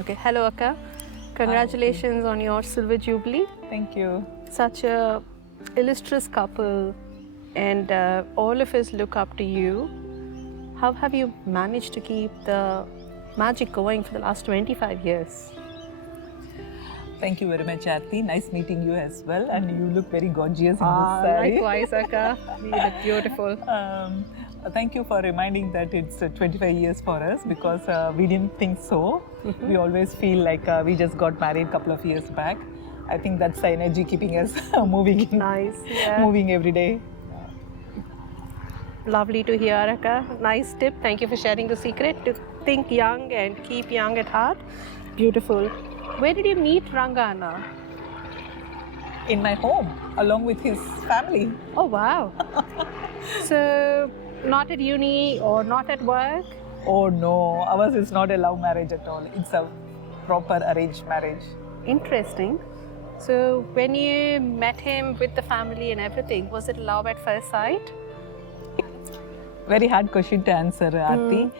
Okay, hello Akka. Congratulations on your silver jubilee. Thank you. Such a illustrious couple, and all of us look up to you. How have you managed to keep the magic going for the last 25 years? Thank you very much, Aarti. Nice meeting you as well. And you look very gorgeous in this saree. Likewise, Akka. You look beautiful. Thank you for reminding that it's 25 years for us because we didn't think so. We always feel like we just got married a couple of years back. I think that's the energy keeping us moving. Nice. Yeah. Moving every day. Lovely to hear, Akka. Nice tip. Thank you for sharing the secret to think young and keep young at heart. Beautiful. Where did you meet Rangana? In my home, along with his family. Oh, wow. So, not at uni or not at work? Oh no, ours is not a love marriage at all. It's a proper arranged marriage. Interesting. So, when you met him with the family and everything, was it love at first sight? Very hard question to answer, Aarti.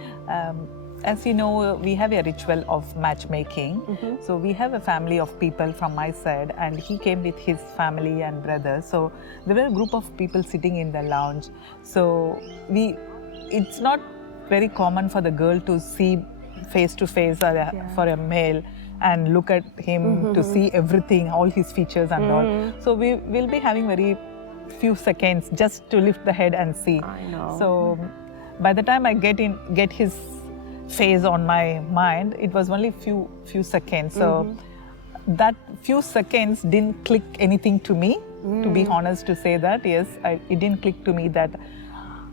As you know, we have a ritual of matchmaking. So we have a family of people from my side, and he came with his family and brothers. So there were a group of people sitting in the lounge. So it's not very common for the girl to see face to face for a male and look at him to see everything, all his features and all. So we will be having very few seconds just to lift the head and see. I know. So by the time I get his face on my mind, it was only few seconds. So that few seconds didn't click anything to me, to be honest to say that. Yes, it didn't click to me that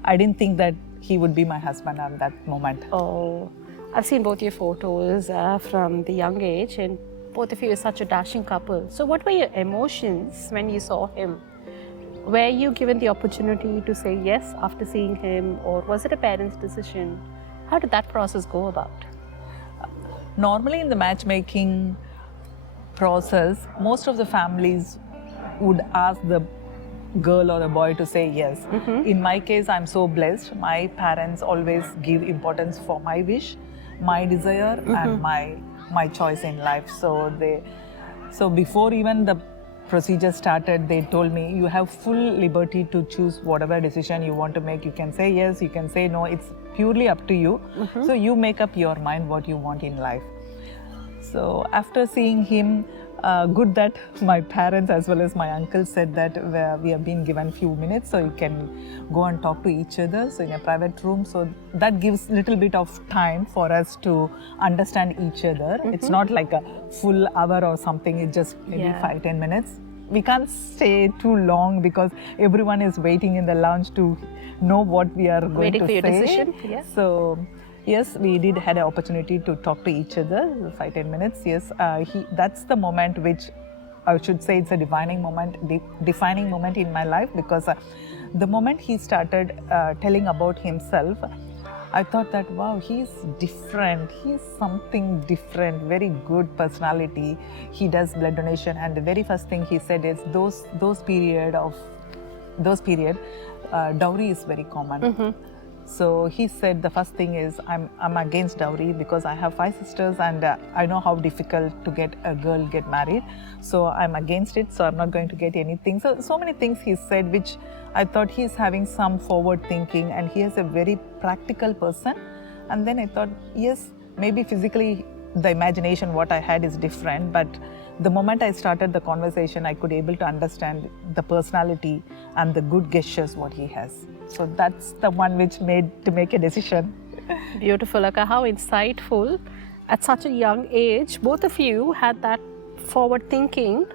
I didn't think that he would be my husband at that moment. Oh, I've seen both your photos from the young age, and both of you are such a dashing couple. So what were your emotions when you saw him? Were you given the opportunity to say yes after seeing him, or was it a parent's decision? How did that process go about? Normally in the matchmaking process, most of the families would ask the girl or the boy to say yes. In my case, I'm so blessed. My parents always give importance for my wish, my desire, and my choice in life. So before even the procedure started, they told me you have full liberty to choose whatever decision you want to make. You can say yes, you can say no. It's purely up to you. So you make up your mind what you want in life. So after seeing him, good that my parents as well as my uncle said that we have been given few minutes, so you can go and talk to each other, so in a private room. So that gives little bit of time for us to understand each other. It's not like a full hour or something. It's just maybe 5-10 minutes. We can't stay too long because everyone is waiting in the lounge to know what we are going to say. Waiting for your decision. Yeah. So yes, we did had an opportunity to talk to each other, 5-10 minutes. Yes, that's the moment which I should say it's a defining moment in my life, because the moment he started telling about himself, I thought that wow, he's different. He's something different. Very good personality. He does blood donation, and the very first thing he said is those period dowry is very common. So he said the first thing is I'm against dowry because I have 5 sisters and I know how difficult to get a girl get married. So I'm against it. So I'm not going to get anything. So many things he said, which I thought he's having some forward thinking, and he is a very practical person. And then I thought, yes, maybe physically the imagination what I had is different, but the moment I started the conversation, I could able to understand the personality and the good gestures what he has. So that's the one which made to make a decision. Beautiful, Akka. How insightful. At such a young age, both of you had that forward thinking.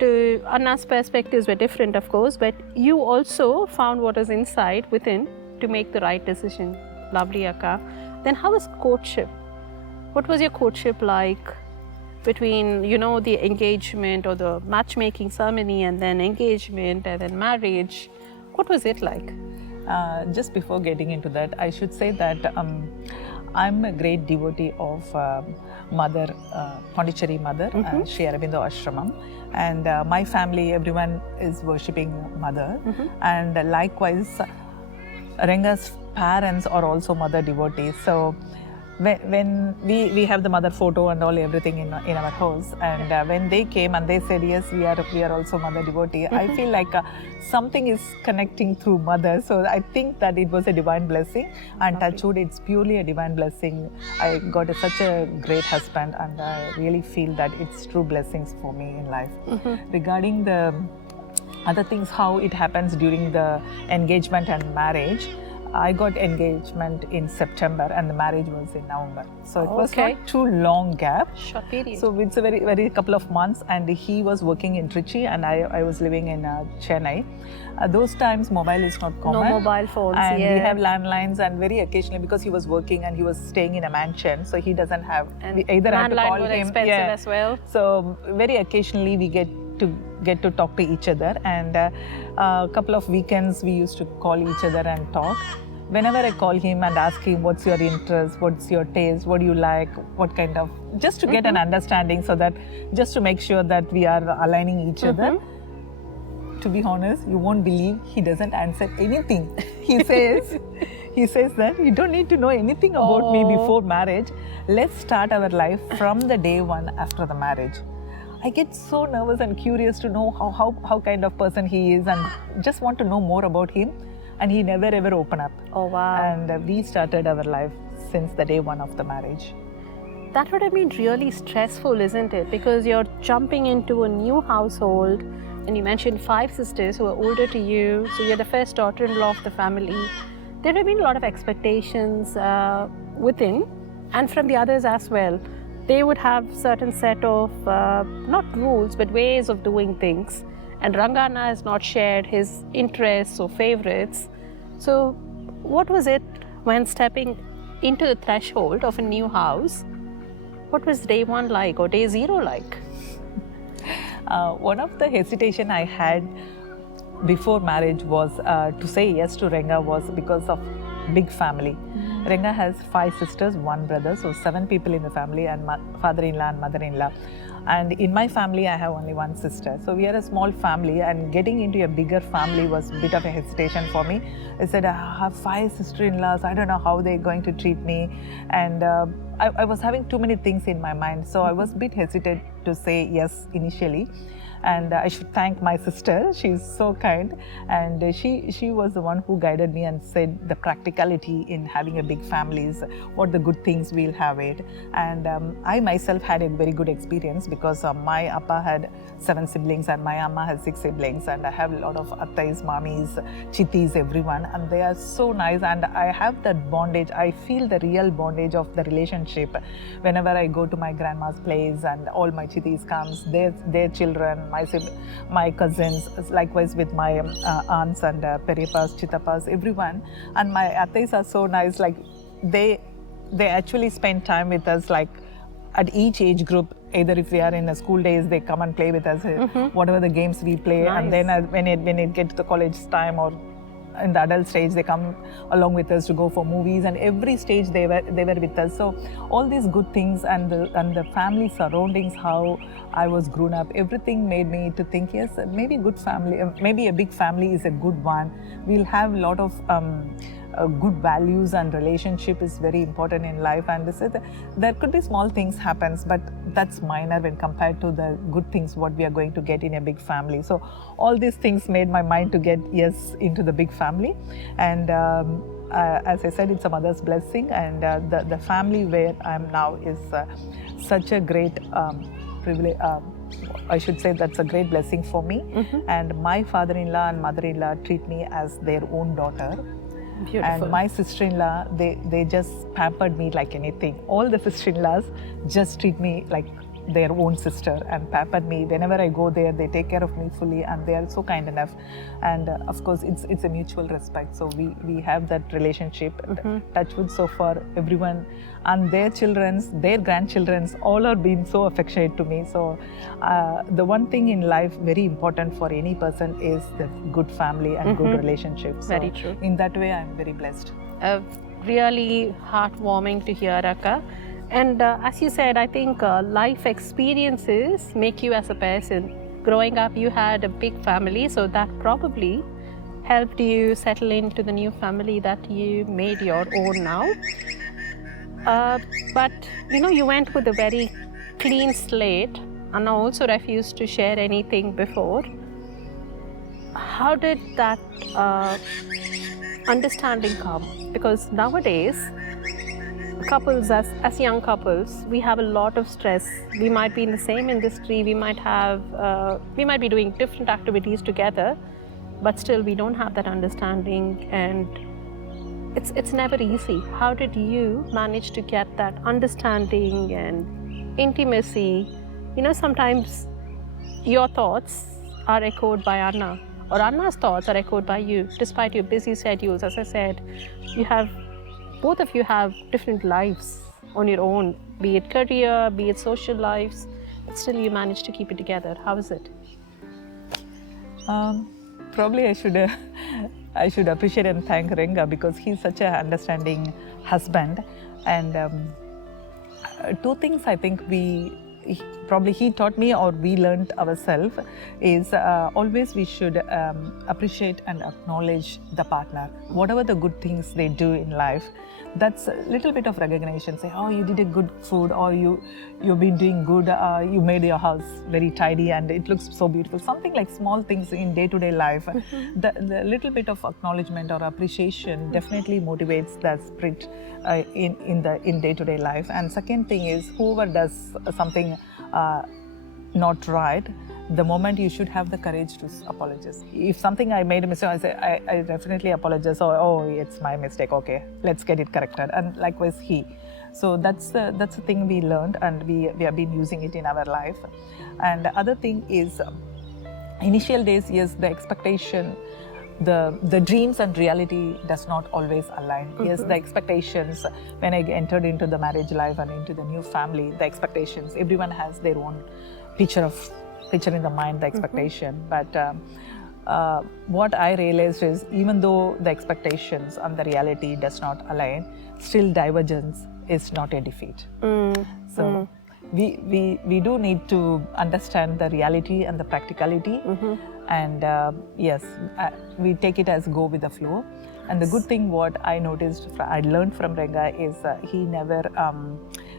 To Anna's perspectives were different, of course, but you also found what is inside within to make the right decision. Lovely, Akka. Then how was courtship? What was your courtship like between, the engagement or the matchmaking ceremony, and then engagement and then marriage? What was it like? Just before getting into that, I should say that I'm a great devotee of Mother, Pondicherry Mother, Sri Aurobindo Ashramam. And my family, everyone is worshipping Mother. And likewise, Renga's parents are also Mother devotees. So when we have the mother photo and all everything in our house, and when they came and they said yes, we are also mother devotee, I feel like something is connecting through mother. So I think that it was a divine blessing, and touch wood, it's purely a divine blessing. I got such a great husband, and I really feel that it's true blessings for me in life. Regarding the other things, how it happens during the engagement and marriage, I got engagement in September and the marriage was in November. So it was not too long gap. Short period. So it's a very couple of months, and he was working in Trichy and I was living in Chennai. Those times mobile is not common. No mobile phones, and we have landlines, and very occasionally, because he was working and he was staying in a mansion, so he doesn't have, And either have to landline call was him. expensive as well. So very occasionally we get to talk to each other, and a couple of weekends we used to call each other and talk. Whenever I call him and ask him what's your interest, what's your taste, what do you like, what kind of, just to get an understanding, so that just to make sure that we are aligning each other. To be honest, you won't believe he doesn't answer anything. He says that you don't need to know anything about me before marriage. Let's start our life from the day one after the marriage. I get so nervous and curious to know how kind of person he is, and just want to know more about him. And he never ever opened up. Oh wow. And we started our life since the day one of the marriage. That would have been really stressful, isn't it? Because you're jumping into a new household, and you mentioned 5 sisters who are older to you, so you're the first daughter-in-law of the family. There have been a lot of expectations within and from the others as well. They would have certain set of, not rules, but ways of doing things. And Rangana has not shared his interests or favorites. So what was it when stepping into the threshold of a new house? What was day one like, or day zero like? One of the hesitation I had before marriage was to say yes to Renga was because of big family. Renga has 5 sisters, 1 brother, so 7 people in the family, and father-in-law and mother-in-law. And in my family, I have only 1 sister. So we are a small family, and getting into a bigger family was a bit of a hesitation for me. I said, I have 5 sister-in-laws, I don't know how they're going to treat me. And I was having too many things in my mind. So I was a bit hesitant to say yes initially. And I should thank my sister. She's so kind, and she was the one who guided me and said the practicality in having a big family is what the good things we'll have it. And I myself had a very good experience, because my appa had 7 siblings and my amma has 6 siblings, and I have a lot of attais, mamis, chittis, everyone, and they are so nice, and I have that bondage. I feel the real bondage of the relationship whenever I go to my grandma's place and all my chittis comes, their children, my cousins, likewise with my aunts and peripas, chitapas, everyone. And my attais are so nice, like they actually spend time with us, like at each age group. Either if we are in the school days, they come and play with us, whatever the games we play. Nice. And then when it gets to the college time or in the adult stage, they come along with us to go for movies, and every stage they were with us. So all these good things and the family surroundings, how I was grown up, everything made me to think, yes, maybe good family, maybe a big family is a good one. We'll have a lot of good values, and relationship is very important in life. And they said there could be small things happens, but that's minor when compared to the good things what we are going to get in a big family. So all these things made my mind to get yes into the big family. And as I said, it's a mother's blessing, and the family where I am now is such a great privilege. I should say that's a great blessing for me. And my father-in-law and mother-in-law treat me as their own daughter. Beautiful. And my sister-in-law, they just pampered me like anything. All the sister-in-laws just treat me like their own sister and pampered me. Whenever I go there, they take care of me fully, and they are so kind enough. And of course, it's a mutual respect. So we have that relationship. Touch wood, so far, everyone and their children's, their grandchildren's, all are being so affectionate to me. So the one thing in life very important for any person is the good family and good relationships. So Very true. in that way, I'm very blessed. Really heartwarming to hear, Akka. And as you said, I think life experiences make you as a person. Growing up, you had a big family, so that probably helped you settle into the new family that you made your own now. But you went with a very clean slate, and I also refused to share anything before. How did that understanding come? Because nowadays, couples, as young couples, we have a lot of stress. We might be in the same industry, we might be doing different activities together, but still we don't have that understanding, and it's never easy. How did you manage to get that understanding and intimacy? Sometimes your thoughts are echoed by Anna, or Anna's thoughts are echoed by you, despite your busy schedules. As I said, both of you have different lives on your own, be it career, be it social lives, but still you manage to keep it together. How is it? Probably I should appreciate and thank Renga, because he's such an understanding husband. And two things I think he taught me, or we learned ourselves, is always we should appreciate and acknowledge the partner. Whatever the good things they do in life, that's a little bit of recognition. Say, oh, you did a good food, or you've been doing good, you made your house very tidy and it looks so beautiful. Something like small things in day-to-day life. Mm-hmm. The little bit of acknowledgement or appreciation definitely motivates the spirit in day-to-day life. And second thing is, whoever does something not right, the moment you should have the courage to apologize. If something I made a mistake, I say, I definitely apologize. Or, oh, it's my mistake. Okay, let's get it corrected. And likewise he. So that's the thing we learned, and we have been using it in our life. And the other thing is, initial days, yes, the expectation, the dreams and reality does not always align. Mm-hmm. Yes, the expectations, when I entered into the marriage life and into the new family, the expectations, everyone has their own picture in the mind, the expectation. Mm-hmm. But what I realized is, even though the expectations and the reality does not align, still divergence is not a defeat. So we do need to understand the reality and the practicality. Mm-hmm. And yes, we take it as go with the flow. And the good thing, what I noticed, I learned from Renga, is he never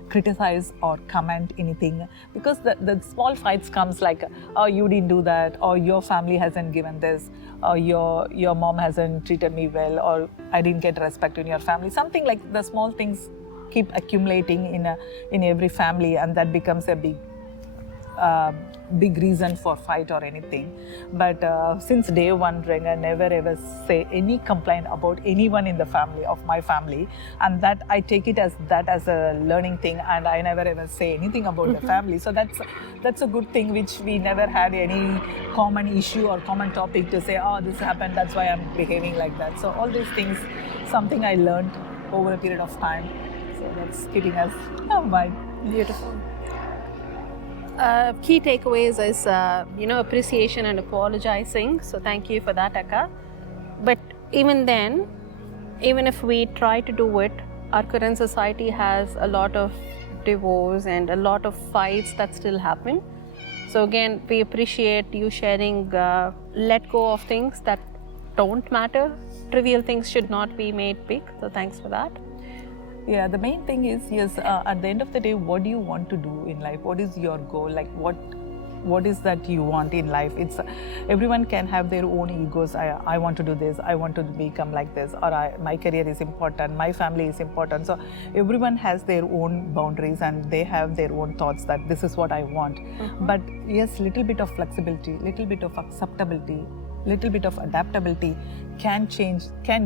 criticize or comment anything, because the small fights comes like, oh, you didn't do that, or your family hasn't given this, or your mom hasn't treated me well, or I didn't get respect in your family. Something like the small things keep accumulating in every family, and that becomes a big reason for fight or anything. But since day one, Renga never ever say any complaint about anyone in the family, of my family, and that I take it as a learning thing, and I never ever say anything about mm-hmm. the family. So that's a good thing, which we never had any common issue or common topic to say, oh, this happened, that's why I'm behaving like that. So all these things, something I learned over a period of time. So that's keeping us mind. Beautiful. Key takeaways is, appreciation and apologizing. So thank you for that, Akka. But even then, even if we try to do it, our current society has a lot of divorce and a lot of fights that still happen. So again, we appreciate you sharing, let go of things that don't matter. Trivial things should not be made big. So thanks for that. Yeah, the main thing is, yes, at the end of the day, what do you want to do in life? What is your goal? Like, what is that you want in life? It's everyone can have their own egos. I want to do this. I want to become like this. Or my career is important. My family is important. So everyone has their own boundaries, and they have their own thoughts that this is what I want. Mm-hmm. But yes, little bit of flexibility, little bit of acceptability, little bit of adaptability can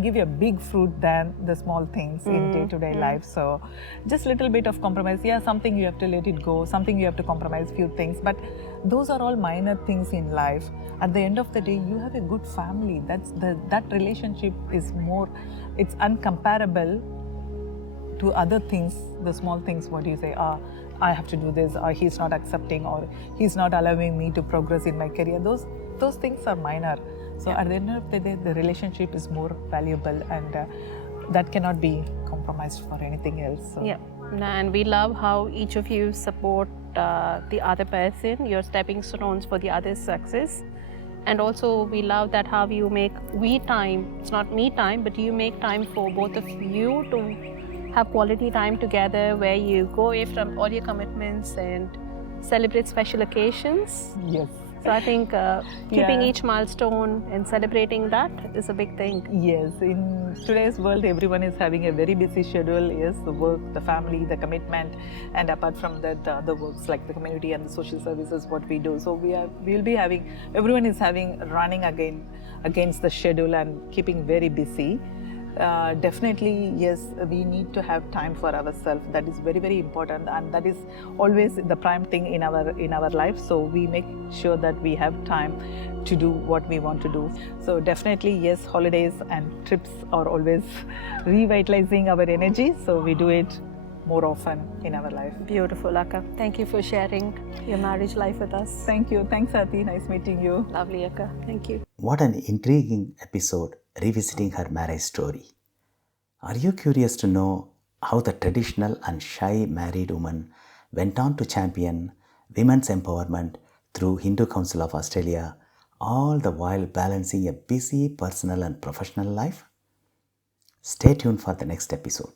give you a big fruit than the small things in day-to-day life. So just little bit of compromise. Yeah, something you have to let it go, something you have to compromise few things, but those are all minor things in life. At the end of the day, you have a good family. That relationship is more, it's uncomparable to other things, the small things. What do you say? I have to do this, or he's not accepting, or he's not allowing me to progress in my career. Those things are minor. So at the end of the day, the relationship is more valuable, and that cannot be compromised for anything else. So. Yeah, and we love how each of you support the other person, your stepping stones for the other's success. And also we love that how you make we time, it's not me time, but you make time for both of you to have quality time together where you go away from all your commitments and celebrate special occasions. Yes. So I think keeping Yeah. each milestone and celebrating that is a big thing. Yes, in today's world, everyone is having a very busy schedule. Yes, the work, the family, the commitment, and apart from that, the other works like the community and the social services, what we do. So we'll be having, everyone is having running against the schedule and keeping very busy. Definitely, yes, we need to have time for ourselves. That is very, very important, and that is always the prime thing in our life. So we make sure that we have time to do what we want to do. So definitely, yes, holidays and trips are always revitalizing our energy. So we do it more often in our life. Beautiful, Akka. Thank you for sharing your marriage life with us. Thank you. Thanks, Ati. Nice meeting you. Lovely, Akka. Thank you. What an intriguing episode revisiting her marriage story. Are you curious to know how the traditional and shy married woman went on to champion women's empowerment through Hindu Council of Australia, all the while balancing a busy personal and professional life? Stay tuned for the next episode.